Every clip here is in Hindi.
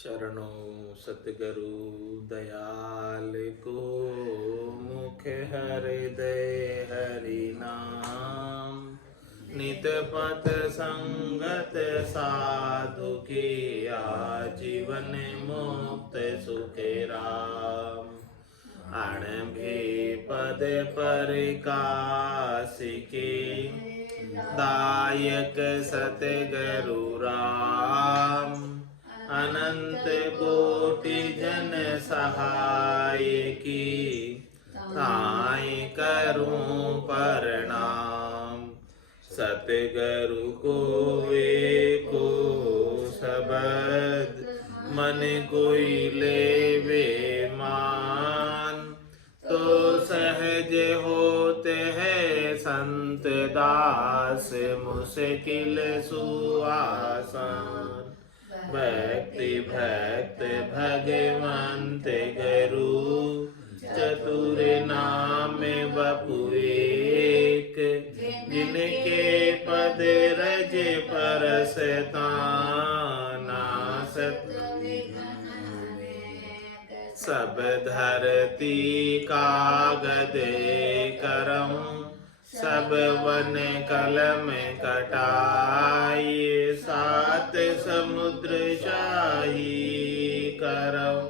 शरणों सतगुरु दयाल को, मुख हृदय हरि नाम। नित पथ संगत साधु की, आजीवन मुक्त सुखे राम। अण भी पद परिकाश के, दायक सतगुरु राम। अनंत कोटि जन सहाय की, ताई करूं प्रणाम। सतगुरु को एको शब्द, मन कोई लेवे मान। तो सहज होते हैं संत दास, मुश्किल सुआसान। भक्ति भक्त भगवंत गुरु, चतुर नाम बपु एक। जिनके पद रज परसता, नासत सब धरती कागद करम। सब वन कलम कटाई, सात समुद्र शाही करम।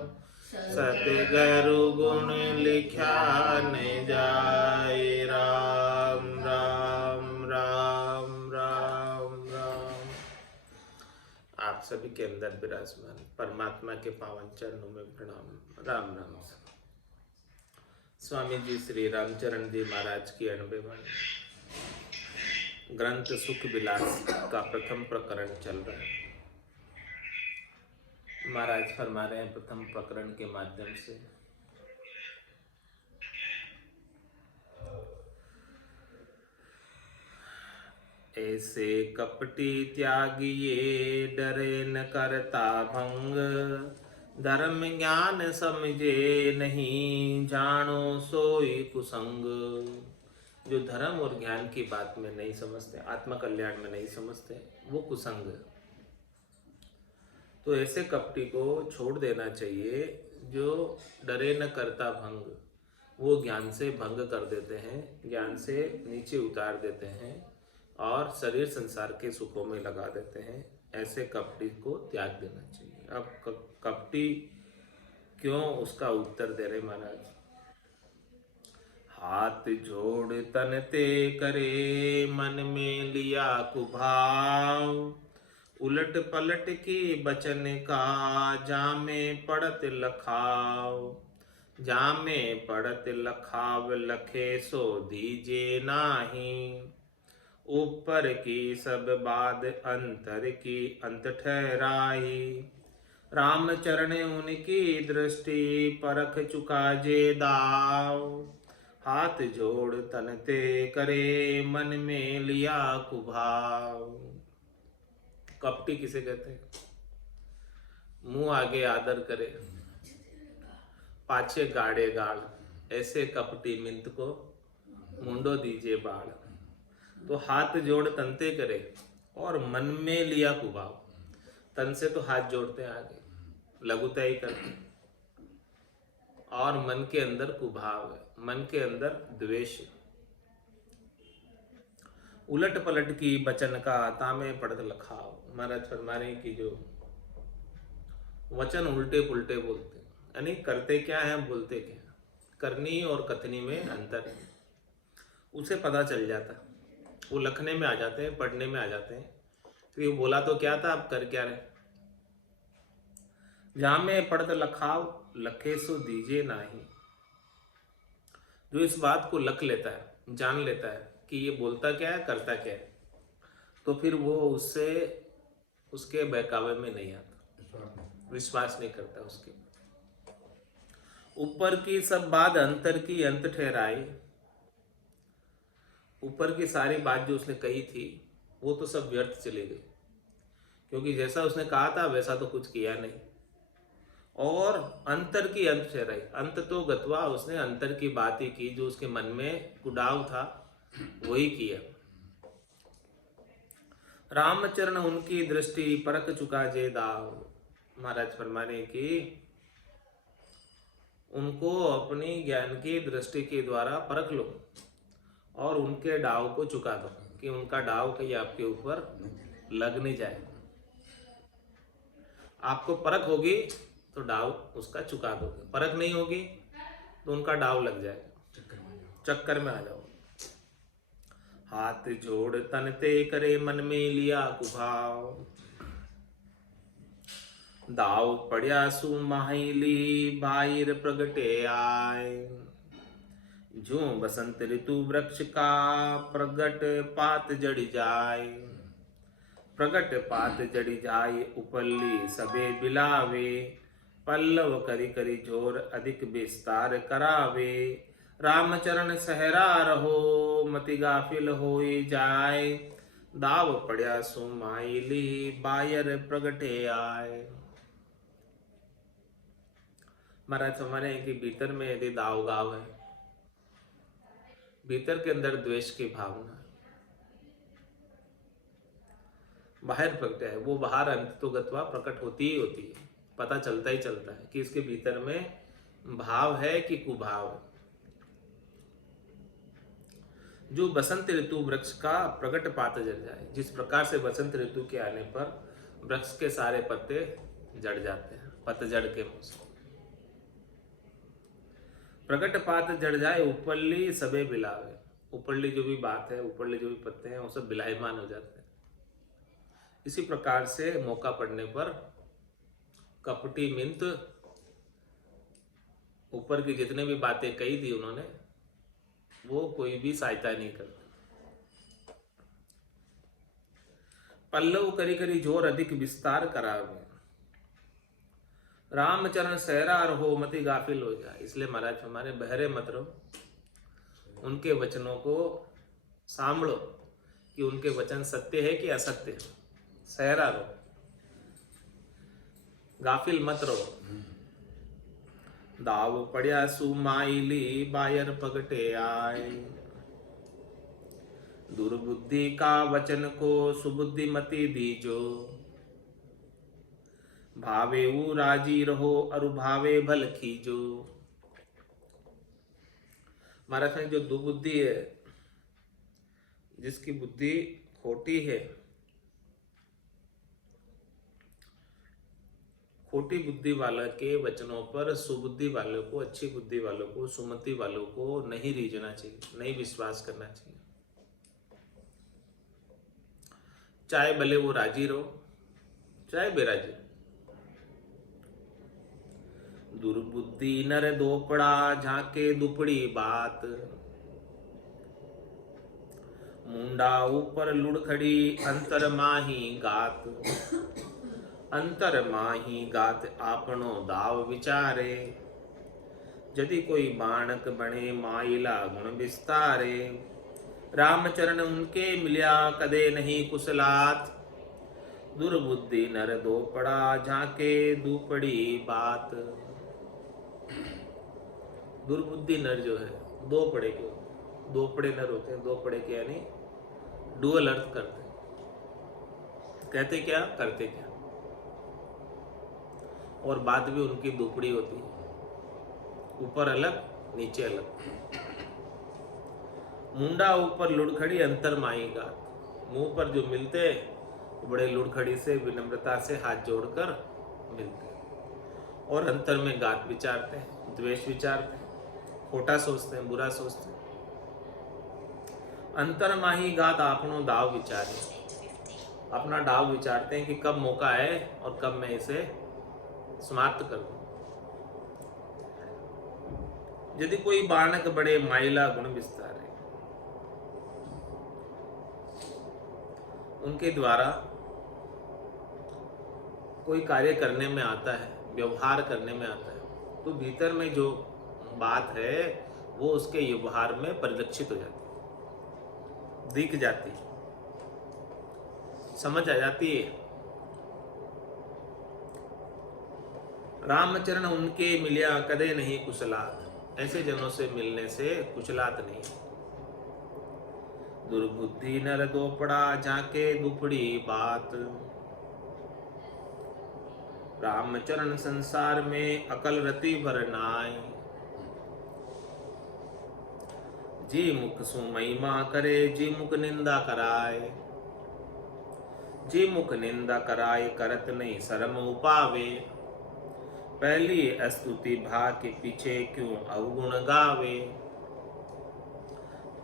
सतगुरु गुण लिखा न जाए, राम राम राम राम राम। आप सभी के अंदर विराजमान परमात्मा के पावन चरणों में प्रणाम। राम राम। स्वामी जी श्री रामचरण जी महाराज की 90 वाणी ग्रंथ सुख विलास का प्रथम प्रकरण चल रहा है। महाराज फरमा रहे हैं प्रथम प्रकरण के माध्यम से ऐसे कपटी त्यागिए, डरे न करता भंग। धर्म ज्ञान समझे नहीं, जानो सोई कुसंग। जो धर्म और ज्ञान की बात में नहीं समझते, आत्म कल्याण में नहीं समझते, वो कुसंग। तो ऐसे कपटी को छोड़ देना चाहिए जो डरे न करता भंग। वो ज्ञान से भंग कर देते हैं, ज्ञान से नीचे उतार देते हैं और शरीर संसार के सुखों में लगा देते हैं। ऐसे कपटी को त्याग देना चाहिए। अब कपटी क्यों, उसका उत्तर दे रहे महाराज। हाथ जोड़ तन ते करे, मन में लिया कुभाव। उलट पलट की बचन का, जामे पड़त लखाव। जामे पड़त लखाव, लखे सो दीजे नाही। ऊपर की सब बात, अंतर की अंत ठहराई। राम चरण उनकी दृष्टि, परख चुका जे दाव। हाथ जोड़ तन ते करे, मन में लिया कुभाव। कपटी किसे कहते हैं? मुंह आगे आदर करे, पाछे गाड़े गाड़। ऐसे कपटी मिंत को, मुंडो दीजे बाड़। तो हाथ जोड़ तनते करे और मन में लिया कुभाव। तन से तो हाथ जोड़ते हैं आगे, लघुता ही करते, और मन के अंदर कुभाव है, मन के अंदर द्वेष। उलट पलट की बचन का, तामे पड़त लखाव। महाराज फरमा रहे कि जो वचन उल्टे पुल्टे बोलते, यानी करते क्या है बोलते क्या है, करनी और कथनी में अंतर है, उसे पता चल जाता। वो लिखने में आ जाते हैं, पढ़ने में आ जाते हैं कि वो बोला तो क्या था, अब कर क्या रहे। जामे पड़त लखाव, लखे सो दीजे नाही। जो इस बात को लख लेता है, जान लेता है कि ये बोलता क्या है, करता क्या है, तो फिर वो उससे उसके बहकावे में नहीं आता, विश्वास नहीं करता उसके। ऊपर की सब बात, अंतर की अंत ठहराई। ऊपर की सारी बात जो उसने कही थी, वो तो सब व्यर्थ चली गई, क्योंकि जैसा उसने कहा था वैसा तो कुछ किया नहीं। और अंतर की अंत ठहराई। अंत तो गत्वा, उसने अंतर की बात ही की, जो उसके मन में कुडाव था वही किया। रामचरण उनकी दृष्टि, परख चुका जे दाव। महाराज फरमाने की उनको अपनी ज्ञान की दृष्टि के द्वारा परख लो और उनके डाव को चुका दो कि उनका डाव कहीं आपके ऊपर लग नहीं जाए। आपको परख होगी तो डाव उसका चुका दोगे, परख नहीं होगी तो उनका डाव लग जाएगा, चक्कर में आ जाओ। हाथ जोड़ तन ते करे मन में लिया कुभाव, दाव पड़िया सु माहिली बाहिर प्रगटे आए। जो बसंत ऋतु वृक्ष का प्रगट पात जड़ जाए, प्रगट पात जड़ जाए उपल्ली सबे बिलावे। पल्लव करी करी जोर अधिक विस्तार करावे। रामचरण सहरा रहो मति गाफिल होई जाए। दाव पड़िया सु माइली बायर प्रगटे आए। महाराज हमारे कि भीतर में यदि दाव गाव है, भीतर के अंदर द्वेष की भावना, बाहर प्रकट है, वो बाहर अंत तो गत्वा प्रकट होती ही होती है, पता चलता ही चलता है कि इसके भीतर में भाव है कि कुभाव है। जो बसंत ऋतु वृक्ष का प्रकट पात जड़ जाए, जिस प्रकार से बसंत ऋतु के आने पर वृक्ष के सारे पत्ते जड़ जाते हैं, पतझड़ के मौसम, प्रकट पात जड़ जाए उपल्ली सबे बिलावे। उपल्ली जो भी बात है, उपल्ली जो भी पत्ते हैं वो सब बिलायमान हो जाते हैं। इसी प्रकार से मौका पड़ने पर कपटी मिंत ऊपर की जितने भी बातें कही थी उन्होंने, वो कोई भी सहायता नहीं करता। पल्लव करी करी जोर अधिक विस्तार करावे। रामचरण सहरा रहो मति गाफिल हो जाए। इसलिए महाराज हमारे बहरे मत रहो, उनके वचनों को सांभळो कि उनके वचन सत्य है कि असत्य है। सहरा रहो, गाफिल मत रहो। दाव पड़िया सु माइली बायर पगटे आए। दुर्बुद्धि का वचन को सुबुद्धिमति दीजो। भावे ऊ राजी रहो अरु भावे भल खीजो। महाराज ने जो दुबुद्धि है, जिसकी बुद्धि खोटी है, खोटी बुद्धि वाला के वचनों पर सुबुद्धि वालों को, अच्छी बुद्धि वालों को, सुमति वालों को नहीं रीझना चाहिए, नहीं विश्वास करना चाहिए। चाहे भले वो राजी रहो चाहे बेराजी। दुर्बुद्धि नर दोपड़ा झाके दुपड़ी बात। मुंडा ऊपर लुढ़खड़ी अंतर माही गात। अंतर माही गात आपनो दाव विचारे। यदि कोई बाणक बने माइला गुण विस्तारे। रामचरण उनके मिल्या कदे नहीं कुशलात। दुर्बुद्धि नर दोपड़ा झाके दुपड़ी बात। दुर्बुद्धि नर जो है, दो पड़े के, दो पड़े नर होते हैं, दो पड़े के यानी डुअल अर्थ करते हैं, कहते क्या करते क्या, और बात भी उनकी दुपड़ी होती है, ऊपर अलग नीचे अलग। मुंडा ऊपर लुढ़खड़ी अंतर माई गात। मुंह पर जो मिलते बड़े लुढ़खड़ी से विनम्रता से हाथ जोड़कर मिलते, और अंतर में गात विचारते हैं, द्वेष विचारते हैं, खोटा सोचते हैं, बुरा सोचते हैं। अंतर माही गात आपनो दाव विचारे। अपना डाव विचारते हैं कि कब मौका है और कब मैं इसे समाप्त कर दूं। यदि कोई बाणक बड़े माइला गुण विस्तार है, उनके द्वारा कोई कार्य करने में आता है, व्यवहार करने में आता है, तो भीतर में जो बात है वो उसके व्यवहार में परिलक्षित हो जाती है, दिख जाती है, समझ आ जाती है। रामचरण उनके मिलिया कदे नहीं कुशलात। ऐसे जनों से मिलने से कुशलात नहीं। दुर्बुद्धि नर दोपड़ा झाके दुपड़ी बात। रामचरण संसार में अकल रति भर नाय। जी मुख सु महिमा करे जी मुख निंदा कराए। जी मुख निंदा कराए करत नहीं शर्म उपावे। पहली स्तुति भा के पीछे क्यों अवगुण गावे।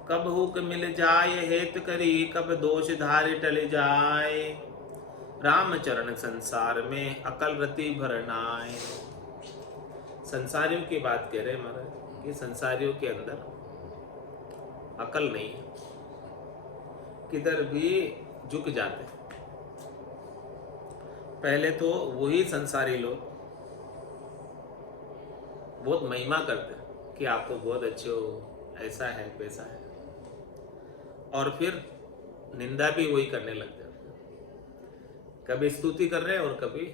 कब हुक मिल जाए हेत करी कब दोष धारे टल जाए। रामचरण संसार में अकल रति भर नाय। संसारियों की बात कह रहे हैं महाराज कि संसारियों के अंदर अकल नहीं है, किधर भी झुक जाते हैं। पहले तो वही संसारी लोग बहुत महिमा करते हैं कि आप तो बहुत अच्छे हो, ऐसा है वैसा है, और फिर निंदा भी वही करने लग जाते हैं। कभी स्तुति कर रहे हैं और कभी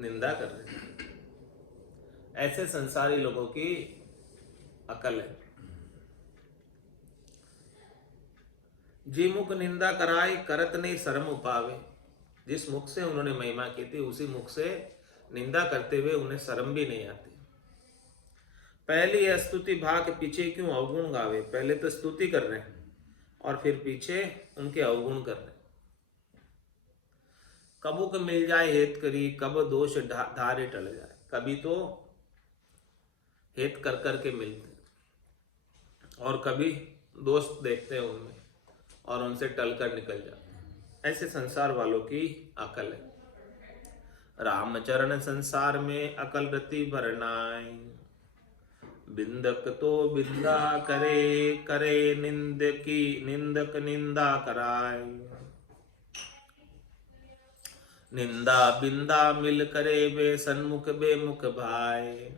निंदा कर रहे हैं। ऐसे संसारी लोगों की अकल है। जी मुख निंदा कराए करत नहीं शर्म उपावे। जिस मुख से उन्होंने महिमा की थी उसी मुख से निंदा करते हुए उन्हें शर्म भी नहीं आती। पहली स्तुति भाग के पीछे क्यों अवगुण गावे। पहले तो स्तुति कर रहे हैं और फिर पीछे उनके अवगुण कर रहे हैं। कबू को मिल जाए हेत करी कब दोष धारे टल जाए। कभी तो हेत कर करके मिलते और कभी दोष देखते हैं उनमें और उनसे टल कर निकल जाते हैं। ऐसे संसार वालों की अकल है। रामचरण संसार में अकल रति भर नाय। बिंदक तो बिंदा करे करे निंदक निंदा कराए। निंदा बिंदा मिल करे वे सन्मुख बेमुख भाई।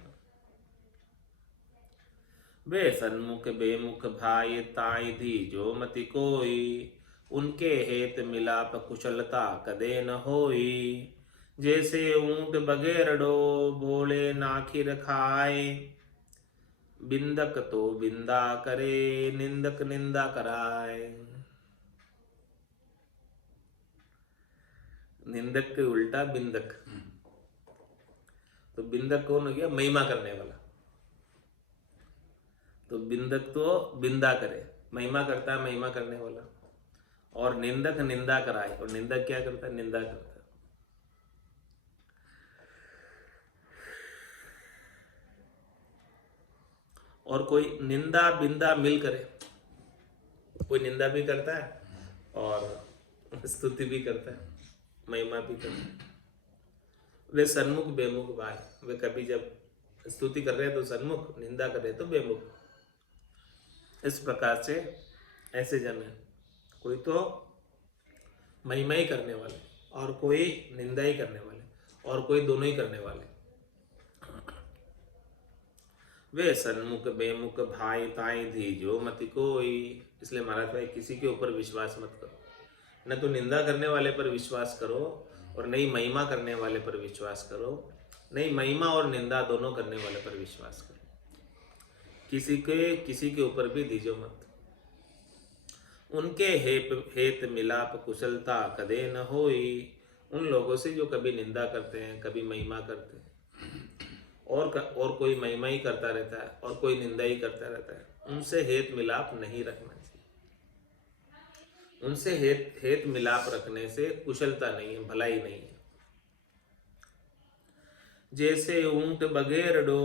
वे सन्मुख बेमुख भाई ताई धी जो मति कोई। उनके हेत मिलाप कुशलता कदे न होई। जैसे ऊंट बगेरडो भोले नाखिर खाए। बिंदक तो बिंदा करे निंदक निंदा कराए। निंदक के उल्टा बिंदक। तो बिंदक कौन हो गया? महिमा करने वाला। तो बिंदक तो बिंदा करे, महिमा करता है महिमा करने वाला, और निंदक निंदा कराए। और निंदक क्या करता है? निंदा करता है। और कोई निंदा बिंदा मिल करे, कोई निंदा भी करता है और स्तुति भी करता है, महिमा भी करता है। वे सन्मुख बेमुख भाई। वे कभी जब स्तुति कर रहे हैं तो सन्मुख, निंदा कर रहे तो बेमुख। इस प्रकार से ऐसे जन है। कोई तो महिमा ही करने वाले और कोई निंदा ही करने वाले और कोई दोनों ही करने वाले। वे सन्मुख बेमुख भाई ताई धी जो मति कोई। इसलिए महाराज भाई किसी के ऊपर विश्वास मत करो। न तो निंदा करने वाले पर विश्वास करो और नहीं महिमा करने वाले पर विश्वास करो। नहीं महिमा और निंदा दोनों करने वाले पर विश्वास करो। किसी के ऊपर भी दीजो मत। उनके हेत मिलाप कुशलता कदे न होई। उन लोगों से जो कभी निंदा करते हैं कभी महिमा करते हैं और कोई महिमा ही करता रहता है और कोई निंदा ही करता रहता है, उनसे हेत मिलाप नहीं रखना चाहिए। उनसे हेत मिलाप रखने से कुशलता नहीं है, भलाई नहीं है। जैसे ऊंट बगेरडो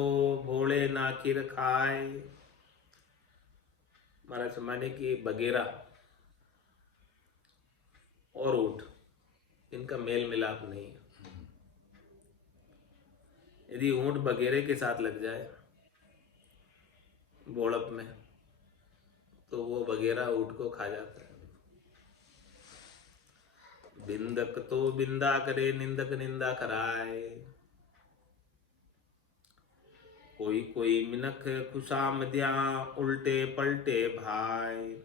भोले नाकिर खाए। महाराज माने कि बगेरा और ऊंट, इनका मेल मिलाप नहीं है। यदि ऊंट बगेरे के साथ लग जाए बोड़प में तो वो बगेरा ऊंट को खा जाता है। बिंदक तो बिंदा करे निंदक निंदा कराए। कोई कोई मिनख खुशामदिया उल्टे पलटे भाई।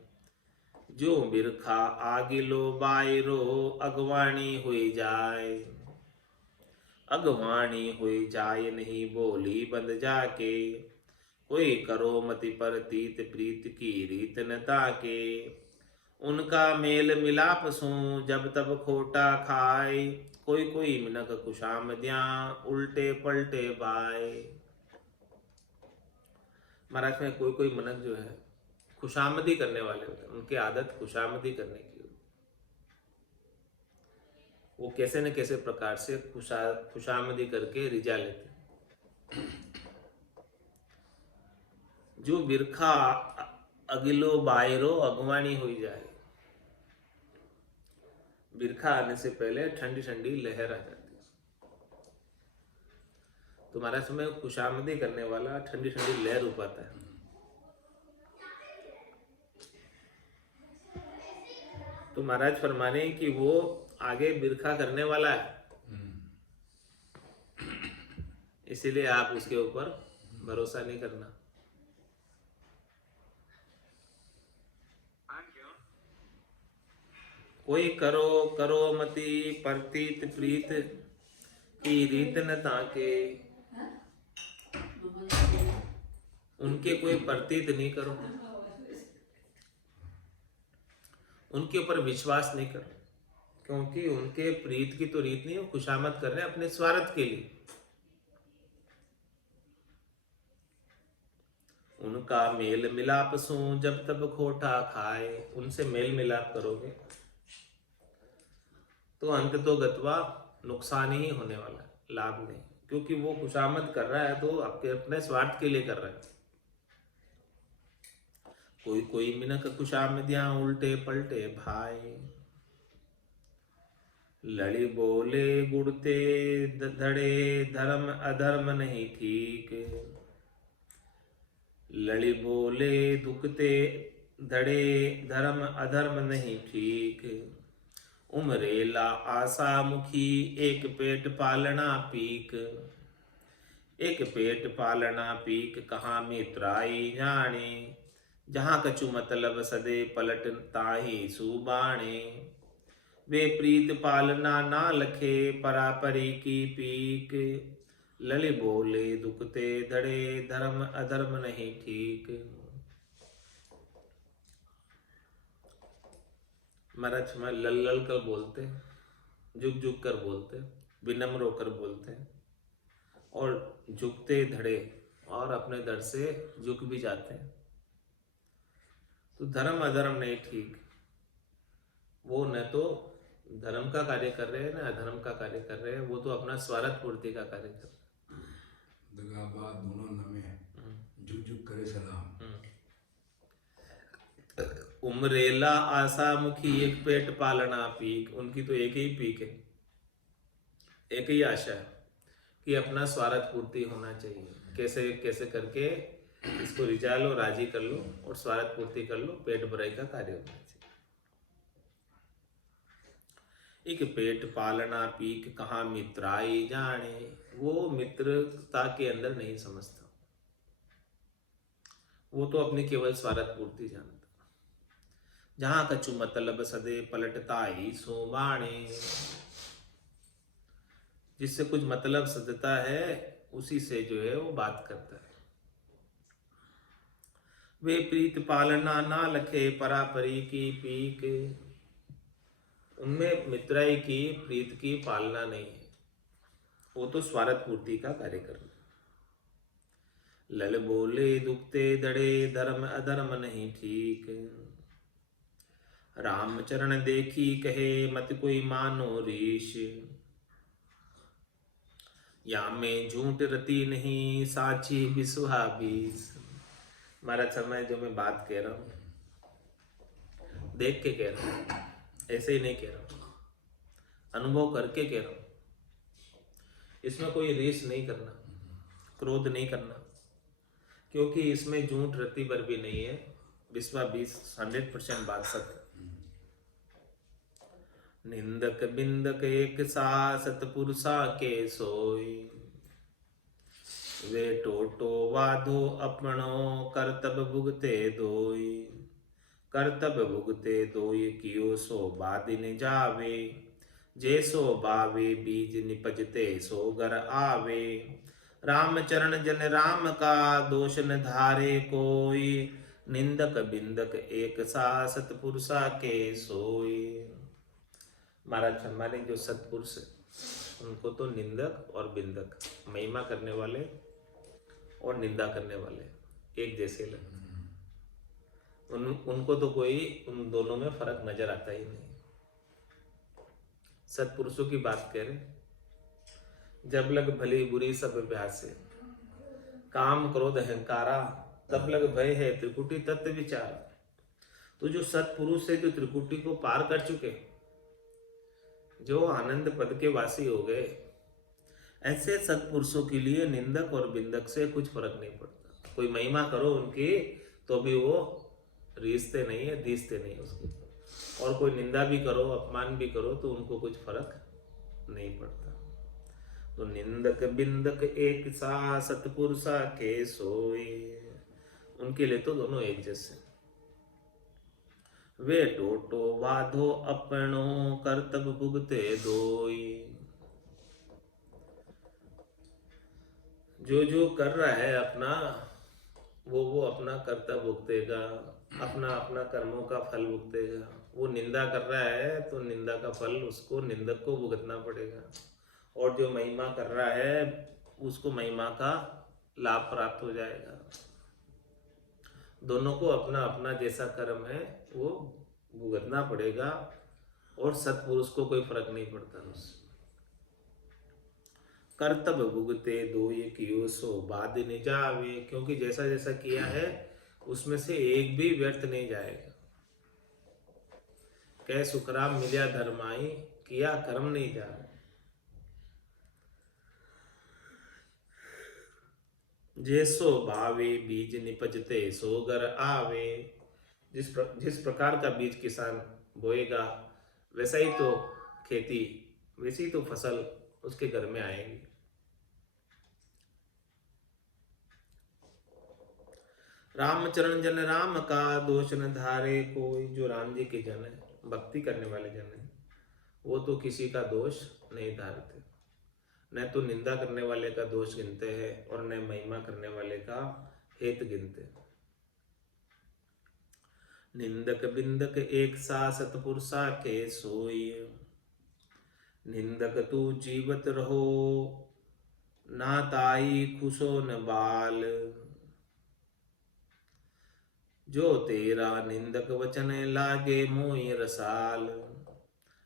जो बिरखा आगिलो बायरो अगवाणी हुई जाए। अगवाणी हुई जाए नहीं बोली बंद जाके। कोई करो मति पर तीत प्रीत की रीत न ताके। उनका मेल मिलाप सो जब तब खोटा खाए। कोई कोई मिनक खुशामदियाँ उल्टे पलटे बाय। महाराज में कोई कोई मनक जो है खुशामदी करने वाले होते हैं, उनकी आदत खुशामदी करने की होती है। वो कैसे न कैसे प्रकार से खुशामदी करके रिझा लेते हैं। जो बिरखा अगिलो बायरो अगवानी हो जाए, बिरखा आने से पहले ठंडी ठंडी लहर आ जाती है। तो महाराज समय खुशामदी करने वाला ठंडी ठंडी लहर उपाता है। तो महाराज फरमाने कि वो आगे बिरखा करने वाला है, इसीलिए आप उसके ऊपर भरोसा नहीं करना। कोई करो करो मति प्रतीत प्रीत की रीत न ताके, उनके कोई प्रतीत नहीं करो, उनके ऊपर विश्वास नहीं करो, क्योंकि उनके प्रीत की तो रीत नहीं, वो खुशामद कर रहे हैं अपने स्वार्थ के लिए। उनका मेल मिलाप सू जब तब खोटा खाए, उनसे मेल मिलाप करोगे तो अंत तो गतवा नुकसान ही होने वाला है, लाभ नहीं, क्योंकि वो खुशामद कर रहा है तो आपके अपने स्वार्थ के लिए कर रहा है। कोई कोई मिनक खुशामदियाँ उल्टे पलटे भाई, लड़ी बोले गुड़ते धड़े धर्म अधर्म नहीं ठीक, लड़ी बोले दुखते धड़े धर्म अधर्म नहीं ठीक, उमरेला आशा मुखी एक पेट पालना पीक, एक पेट पालना पीक कहाँ मित्राई जाने, जहाँ कछु मतलब सदे पलट ताही सुबाणे, वे प्रीत पालना ना लखे परापरी की पीक, लली बोले दुखते धड़े धर्म अधर्म नहीं ठीक। महाराज में लल कर बोलते, झुक झुक कर बोलते, विनम्र होकर बोलते हैं, और झुकते धड़े और अपने दर से झुक भी जाते हैं। तो धर्म अधर्म नहीं ठीक, वो न तो धर्म का कार्य कर रहे हैं ना अधर्म का कार्य कर रहे हैं, वो तो अपना स्वार्थ पूर्ति का कार्य कर रहे हैं। दगाबाज दोनों नमे झुक झुक करे सलाम। उमरेला आशा मुखी एक पेट पालना पीक, उनकी तो एक ही पीक है, एक ही आशा है कि अपना स्वार्थ पूर्ति होना चाहिए, कैसे कैसे करके इसको रिझा लो, राजी कर लो और स्वार्थ पूर्ति कर लो, पेट भराई का कार्य होना चाहिए। एक पेट पालना पीक कहाँ मित्राई जाने, वो मित्रता के अंदर नहीं समझता, वो तो अपनी केवल स्वार्थ पूर्ति जानता। जहां कछु मतलब सदे पलटता ही सोबाणे, जिससे कुछ मतलब सदता है उसी से जो है वो बात करता है। वे प्रीत पालना ना लखे परापरी की पीक, उनमें मित्राई की प्रीत की पालना नहीं है, वो तो स्वार्थ पूर्ति का कार्य कर रहे। लल बोले दुखते दड़े धर्म अधर्म नहीं ठीक, रामचरण देखी कहे मत कोई मानो रीश, या में झूठ रती नहीं साची बिसुहा बीस। हमारा समय जो मैं बात कह रहा हूँ देख के कह रहा हूँ, ऐसे ही नहीं कह रहा हूँ, अनुभव करके कह रहा हूँ। इसमें कोई रेस नहीं करना, क्रोध नहीं करना, क्योंकि इसमें झूठ रत्ती भर भी नहीं है, बिस्वा 100% बात सत्य। निंदक बिंदक एक सा सतपुरुषा के सोई, वे टोटो वाधो अपनो कर्तव्य भुगते दोई, कर्तव्य भुगते दोई कियो सो बादिन जावे, जे सो बावे बीज निपजते सो घर आवे, रामचरण जन राम का दोष न धारे कोई, निंदक बिंदक एक सा सतपुरुषा के सोई। महाराज हमारे जो सतपुरुष उनको तो निंदक और बिंदक, महिमा करने वाले और निंदा करने वाले एक जैसे लगते हैं। उनको तो कोई उन दोनों में फर्क नजर आता ही नहीं। सत्पुरुषों की बात करें, जब लग भली बुरी सब अभ्यासे, काम क्रोध अहंकारा, तब लग भय है त्रिकुटी तत्व विचार। तो जो सत्पुरुष है, जो त्रिकुटी को पार कर चुके, जो आनंद पद के वासी हो गए, ऐसे सत्पुरुषों के लिए निंदक और बिंदक से कुछ फर्क नहीं पड़ता। कोई महिमा करो उनकी तो भी वो रीसते नहीं है, धीसते नहीं उसकी, और कोई निंदा भी करो, अपमान भी करो तो उनको कुछ फर्क नहीं पड़ता। तो निंदक बिंदक एक सा, सत्पुरुषा के सोए, उनके लिए तो दोनों एक जैसे। वे टोटो वाधो अपनो, कर्तव्य भुगते दोई। जो कर रहा है अपना, वो अपना कर्तव्य भुगतेगा, अपना अपना कर्मों का फल भुगतेगा। वो निंदा कर रहा है तो निंदा का फल उसको, निंदक को भुगतना पड़ेगा, और जो महिमा कर रहा है उसको महिमा का लाभ प्राप्त हो जाएगा। दोनों को अपना अपना जैसा कर्म है वो भुगतना पड़ेगा, और सत्पुरुष को कोई फर्क नहीं पड़ता उससे। कर्तव्य भुगते दो ये कियो सो बाद न जावे, क्योंकि जैसा जैसा किया है उसमें से एक भी व्यर्थ नहीं जाएगा। कह सुखराम मिलिया धर्माई, किया कर्म नहीं जावे। जैसो भावे बीज निपजते सो घर आवे। जिस प्रकार का बीज किसान बोएगा, वैसा ही तो खेती, वैसी तो फसल उसके घर में आएगी। रामचरण जन राम का दोष न धारे कोई, जो राम जी के जन है, भक्ति करने वाले जन है, वो तो किसी का दोष नहीं धारते, न तो निंदा करने वाले का दोष गिनते हैं और न महिमा करने वाले का हेत गिनते। निंदक बिंदक एक सा, सतपुरुषा के सोई। निंदक तू जीवत रहो, ना ताई खुशो न बाल। जो तेरा निंदक वचन लागे मोहि रसाल।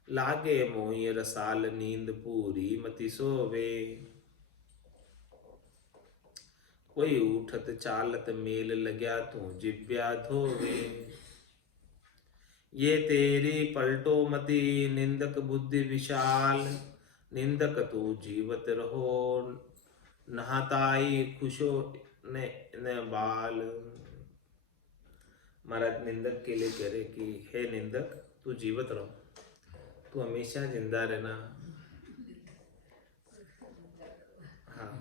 लागे मोहि रसाल, नींद पूरी मति सोवे। कोई उठत चालत मेल लग्या, तू जिव्या धोवे। ये तेरी पलटो मति, निंदक बुद्धि विशाल। निंदक तू जीवत रहो, नहाताई खुशो न बाल। महाराज निंदक के लिए कह रहे कि हे निंदक, तू जीवत रहो, तू हमेशा जिंदा रहना। हाँ,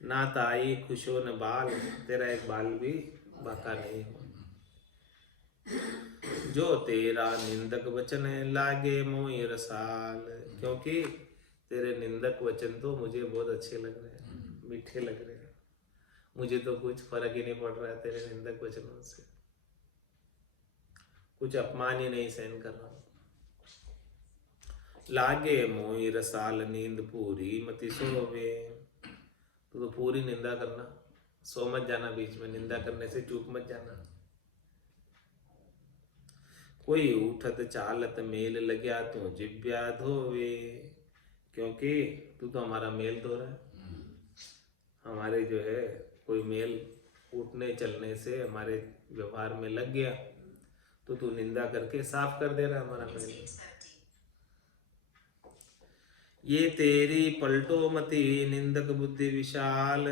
ना ताई खुशो न बाल, तेरा एक बाल भी बाका नहीं हो। जो तेरा निंदक वचन लागे मोहि रसाल, क्योंकि तेरे निंदक वचन तो मुझे बहुत अच्छे लग रहे हैं, मीठे लग रहे हैं। मुझे तो कुछ फर्क ही नहीं पड़ रहा है तेरे निंदक वचनों से, कुछ अपमान ही नहीं सहन कर रहा हूं। लागे मोहि रसाल, नींद पूरी मति सोवे। तो पूरी निंदा करना, सो मत जाना, बीच में निंदा करने से चूक मत जाना। कोई उठत चालत मेल लग्या, तू जिव्या धोवे। क्योंकि तू तो हमारा मेल धो रहा है, हमारे जो है कोई मेल उठने चलने से हमारे व्यवहार में लग गया, तो तू निंदा करके साफ कर दे रहा है हमारा मेल। ये तेरी पलटो मति, निंदक बुद्धि विशाल।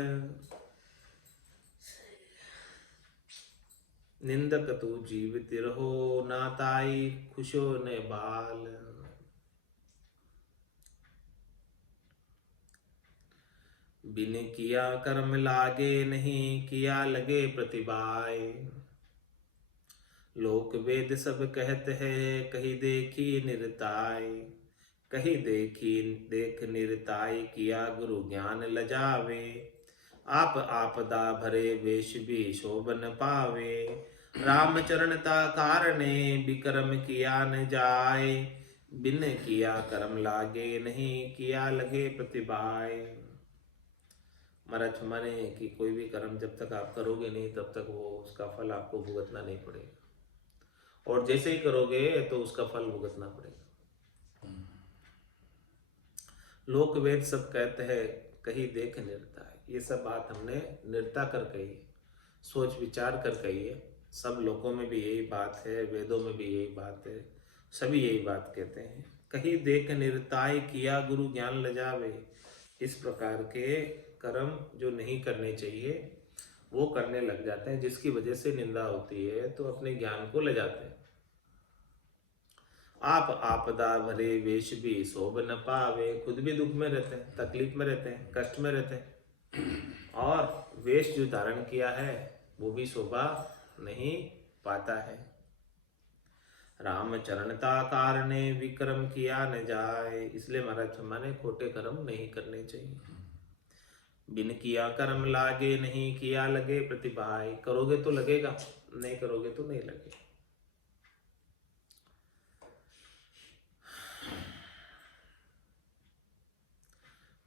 निंदक तू जीवित रहो, ना ताई खुशो न बाल। बिन किया कर्म लागे नहीं, किया लगे प्रतिभाय। लोक वेद सब कहत है, कही देखी निरताय। कही देखी देख निरताय, किया गुरु ज्ञान लजावे। आप आपदा भरे वेश भी शोभन पावे। रामचरणता कारणे विक्रम किया न जाय। बिन किया कर्म लागे नहीं किया लगे प्रतिभाय। महाराज माने कि कोई भी कर्म जब तक आप करोगे नहीं तब तक वो उसका फल आपको भुगतना नहीं पड़ेगा, और जैसे ही करोगे तो उसका फल भुगतना पड़ेगा। लोक वेद सब कहते हैं कहीं देख निर्ता है, ये सब बात हमने निर्ता कर कही है, सोच विचार कर कही है। सब लोकों में भी यही बात है, वेदों में भी यही बात है, सभी यही बात कहते हैं। कहीं देख निर्ताय किया गुरु ज्ञान लजावे। इस प्रकार के कर्म जो नहीं करने चाहिए वो करने लग जाते हैं, जिसकी वजह से निंदा होती है, तो अपने ज्ञान को ले जाते हैं। आप आपदा भरे वेश भी शोभ न पावे। खुद भी दुख में रहते हैं, तकलीफ में रहते हैं, कष्ट में रहते हैं, और वेश जो धारण किया है वो भी शोभा नहीं पाता है। राम चरणता कारणे विक्रम किया न जाए। इसलिए महाराज माने खोटे कर्म नहीं करने चाहिए। बिन किया कर्म लागे नहीं किया लगे प्रतिभाय। करोगे तो लगेगा, नहीं करोगे तो नहीं लगेगा।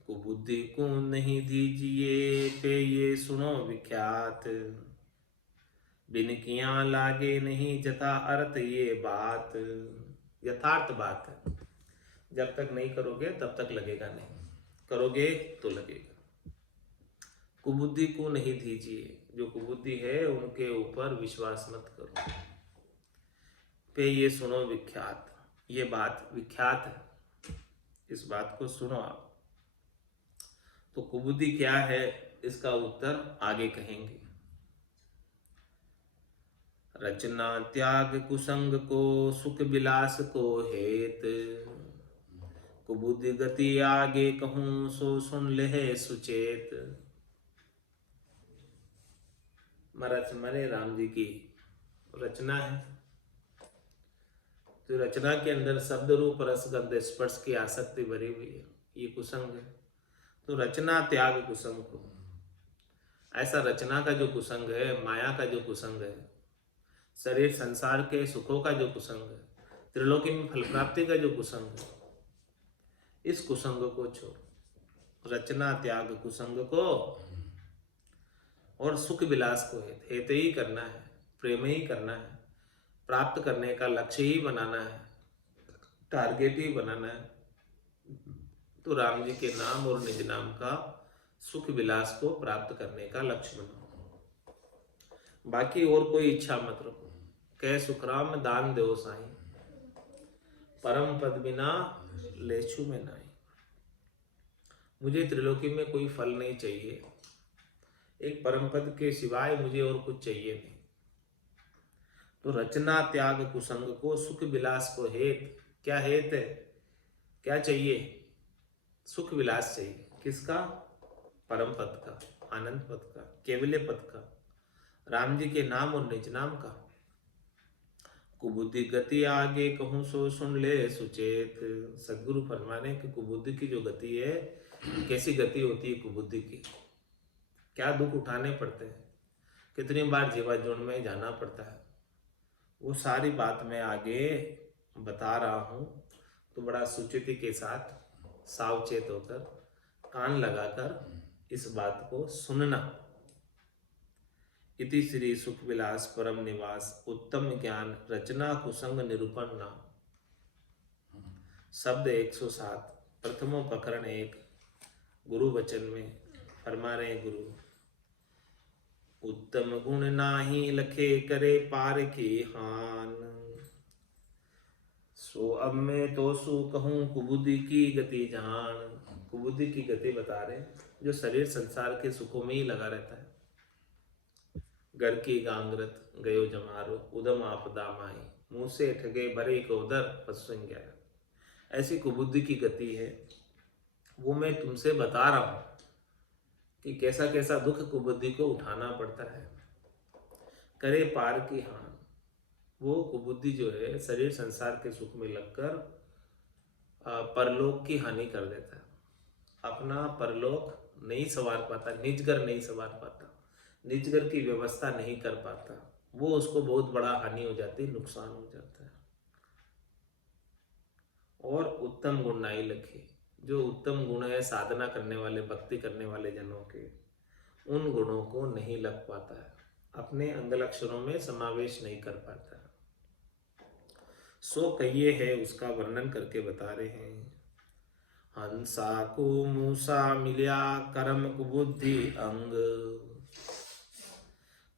कुबुद्धि को नहीं दीजिए पे ये सुनो विख्यात। बिन किया लागे नहीं जथा अर्थ ये बात। यथार्थ बात है, जब तक नहीं करोगे तब तक लगेगा नहीं, करोगे तो लगेगा। कुबुद्धि को नहीं दीजिए, जो कुबुद्धि है उनके ऊपर विश्वास मत करो। पे ये सुनो विख्यात, ये बात विख्यात है, इस बात को सुनो आप। तो कुबुद्धि क्या है इसका उत्तर आगे कहेंगे। रचना त्याग कुसंग को सुख विलास को हेत। कुबुद्धि गति आगे कहूं सो सुन ले सुचेत। महाराज हमारे राम जी की रचना है, तो रचना के अंदर शब्द रूप रस गंध स्पर्श की आसक्ति भरी हुई है, ये कुसंग है। तो रचना त्याग कुसंग को, ऐसा रचना का जो कुसंग है, माया का जो कुसंग है, शरीर संसार के सुखों का जो कुसंग है, त्रिलोकी में फल प्राप्ति का जो कुसंग है, इस कुसंग को छोड़। रचना त्याग कुसंग को और सुख विलास को हेत ही करना है, प्रेम ही करना है, प्राप्त करने का लक्ष्य ही बनाना है, टारगेट ही बनाना है। तो राम जी के नाम और निज नाम का सुख विलास को प्राप्त करने का लक्ष्य बनाओ। बाकी और कोई इच्छा मत रखो। कह सुखराम दान देव साईं, परम पद बिना लेछू में नाई। मुझे त्रिलोकी में कोई फल नहीं चाहिए, एक परम पद के सिवाय मुझे और कुछ चाहिए नहीं। तो रचना त्याग कुसंग को सुख विलास को हेत, क्या हेत है, क्या चाहिए? सुख विलास चाहिए। किसका? परम पद का, आनंद पद का, केवल्य पद का, राम जी के नाम और निज नाम का। कुबुद्धि गति आगे कहूं सो सुन ले सुचेत। सदगुरु फरमाने कि कुबुद्धि की जो गति है, कैसी गति होती है कुबुद्धि की, क्या दुख उठाने पड़ते हैं, कितनी बार जीवाजोड़ में जाना पड़ता है, वो सारी बात मैं आगे बता रहा हूँ। तो बड़ा सुचिति के साथ, सावचेत होकर, कान लगाकर इस बात को सुनना। इति श्री सुख विलास परम निवास उत्तम ज्ञान रचना कुसंग निरूपण नाम। शब्द 107, प्रथमो प्रकरण 1, गुरु वचन में फरमा रहे गुरु, उत्तम गुण नाही लखे करे पार की हान। सो अब मैं तो सु कहूं कुबुद्धि की गति जान। कुबुद्धि की गति बता रहे, जो शरीर संसार के सुखों में ही लगा रहता है। घर की गांगरत गयो जमारो उदम आपदा माई, मुंह से ठगे भरे को उदर पशुन गया। ऐसी कुबुद्धि की गति है, वो मैं तुमसे बता रहा हूं कि कैसा कैसा दुख कुबुद्धि को उठाना पड़ता है। करे पार की हान, वो कुबुद्धि जो है शरीर संसार के सुख में लगकर परलोक की हानि कर देता है। अपना परलोक नहीं संवार पाता, निज घर नहीं संवार पाता, निज घर की व्यवस्था नहीं कर पाता, वो उसको बहुत बड़ा हानि हो जाती है, नुकसान हो जाता है। और उत्तम गुण नहीं लखे। जो उत्तम गुण है साधना करने वाले, भक्ति करने वाले जनों के, उन गुणों को नहीं लग पाता है, अपने अंग लक्षणों में समावेश नहीं कर पाता। सो कहिए है उसका वर्णन करके बता रहे हैं। हंसा को मूसा मिलिया कर्म कुबुद्धि अंग,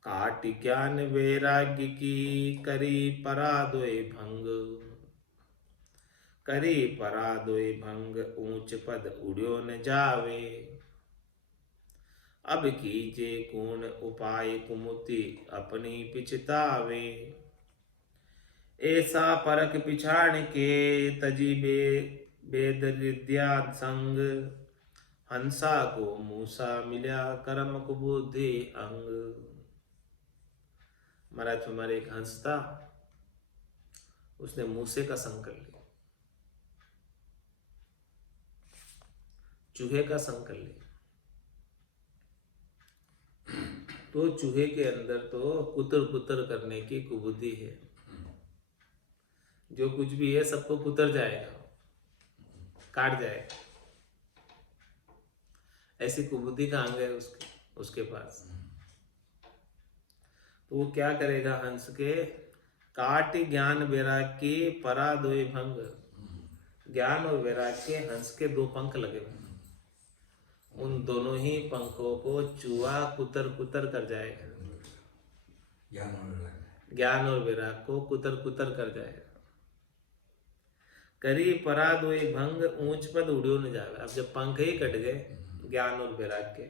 काट ज्ञान वैराग्य की करी परादोय भंग, करी परादोय भंग ऊंच पद उड़्यो न जावे, अब कीजे कूण उपाय कुमुति अपनी पिछतावे, ऐसा परख पिछाड़ के तजी बेद विद्या संग, हंसा को मूसा मिला कर्म कुबुद्धि अंग। महाराज हमारे एक हंस था, उसने मूसे का संग कर लिया, चूहे का संग कर लिया। तो चूहे के अंदर तो कुतर कुतर करने की कुबुद्धि है, जो कुछ भी है सबको कुतर जाएगा, काट जाएगा, ऐसी कुबुद्धि का अंग है उसके पास। तो वो क्या करेगा, हंस के काट ज्ञान वैराग्य की परादोय भंग, ज्ञान और वैराग्य के हंस के दो पंख लगे हुए, उन दोनों ही पंखों को चूहा कुतर कुतर कर जाएगा, ज्ञान और वैराग्य को कुतर कुतर कर जाएगा। करी परादोय भंग ऊंच पद उड़ियो न जावे। अब जब पंख ही कट गए ज्ञान और वैराग्य के,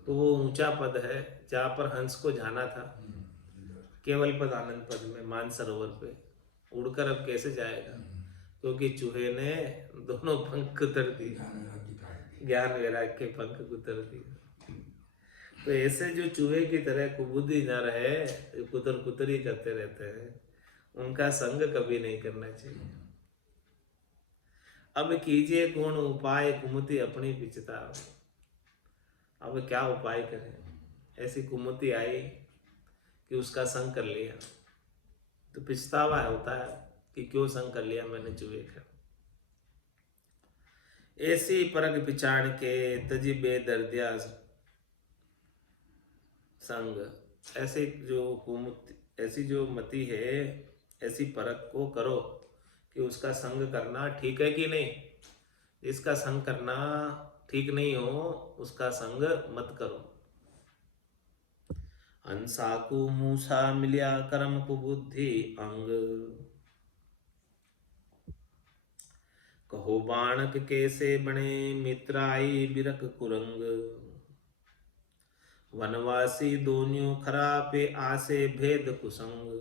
तो वो ऊंचा पद है जहाँ पर हंस को जाना था, केवल पद आनंद पद में मानसरोवर पे, उड़कर अब कैसे जाएगा, क्योंकि चूहे ने दोनों पंख कुतर दिए, ज्ञान वैराग्य के पंख कुतर दिए। तो ऐसे जो चूहे की तरह कुबुद्धि न रहे, कुतर कुतर ही करते रहते हैं, उनका संग कभी नहीं करना चाहिए। अब कीजिए कौन उपाय कुमति अपनी पिछता। अब क्या उपाय करें, ऐसी कुमति आई कि उसका संग कर लिया, तो पछतावा होता है कि क्यों संग कर लिया मैंने चूहे का। ऐसी परग पिछाड़ के तजी बेदर्दिया संग, ऐसी जो मति है, ऐसी परख को करो कि उसका संग करना ठीक है कि नहीं। जिसका संग करना ठीक नहीं हो उसका संग मत करो। हंसा को मूसा मिलिया कर्म को बुद्धि अंग, कहो बाणक कैसे बने मित्राई बिरक कुरंग, वनवासी दोन्यों खरा पे आसे भेद कुसंग,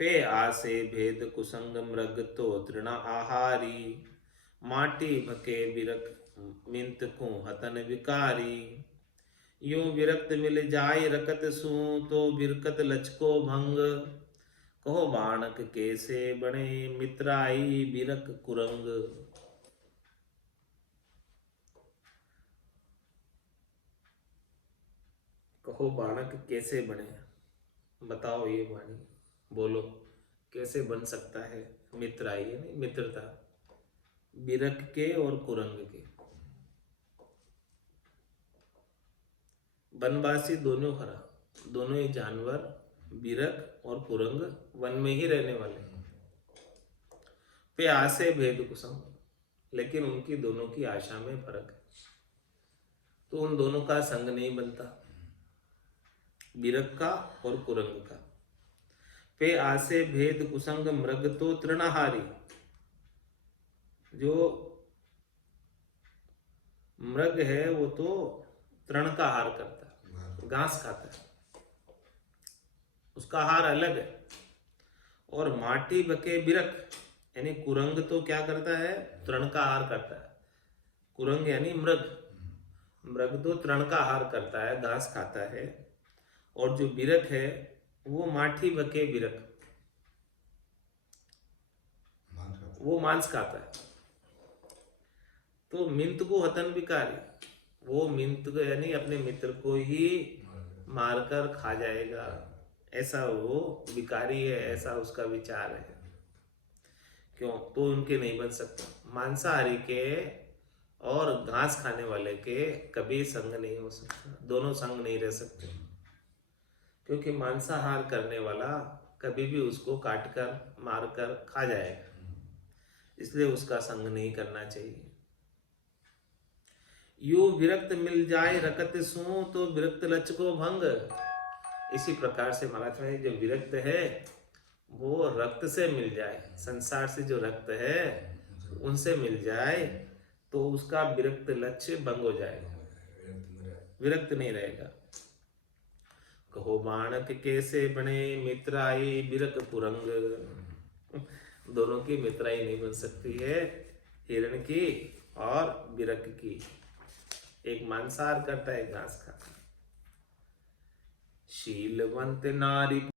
पे आसे भेद कुसंग मृग तो तृण आहारी, माटी भके बिरक मिंत को हतन विकारी, यूं विरक्त मिल जाय रकत सू तो बिरकत लचको भंग, कहो बाणक कैसे बने मित्राई बिरक कुरंग। कहो बाणक कैसे बने, बताओ ये वाणी, बोलो कैसे बन सकता है मित्राई यानी मित्रता, बिरक के और कुरंग के। वनवासी दोनों खरा, दोनों ही जानवर बिरक और कुरंग वन में ही रहने वाले, पे आसे भेद कुसंग, लेकिन उनकी दोनों की आशा में फर्क है, तो उन दोनों का संग नहीं बनता, बिरक का और कुरंग का। पे आसे भेद कुसंग मृग तो तृणाहारी, जो मृग है वो तो तृण का आहार करता है, घास खाता है, उसका आहार अलग है। और माटी बके बिरक यानी कुरंग तो क्या करता है, तृण का आहार करता है। कुरंग यानी मृग, मृग तो तृण का आहार करता है, घास खाता है। और जो बिरक है वो माटी बके बिरक, वो मांस खाता है। तो मिंत को हतन विकारी, वो मिंत को यानी अपने मित्र को ही मारकर खा जाएगा, ऐसा वो विकारी है, ऐसा उसका विचार है। क्यों? तो उनके नहीं बन सकता। मांसाहारी के और घास खाने वाले के कभी संग नहीं हो सकता, दोनों संग नहीं रह सकते, क्योंकि मांसाहार करने वाला कभी भी उसको काट कर मार कर खा जाएगा, इसलिए उसका संग नहीं करना चाहिए। यो विरक्त मिल जाए रकत सू तो विरक्त लच को भंग। इसी प्रकार से महाराज में जो विरक्त है वो रक्त से मिल जाए, संसार से जो रक्त है उनसे मिल जाए तो उसका विरक्त लक्ष्य भंग हो जाएगा, विरक्त नहीं रहेगा। कहो बाणक कैसे बने मित्राई बिरक पुरंग। दोनों की मित्राई नहीं बन सकती है, हिरण की और बिरक की। एक मांसाहार करता है, घास खाता। शीलवंत नारी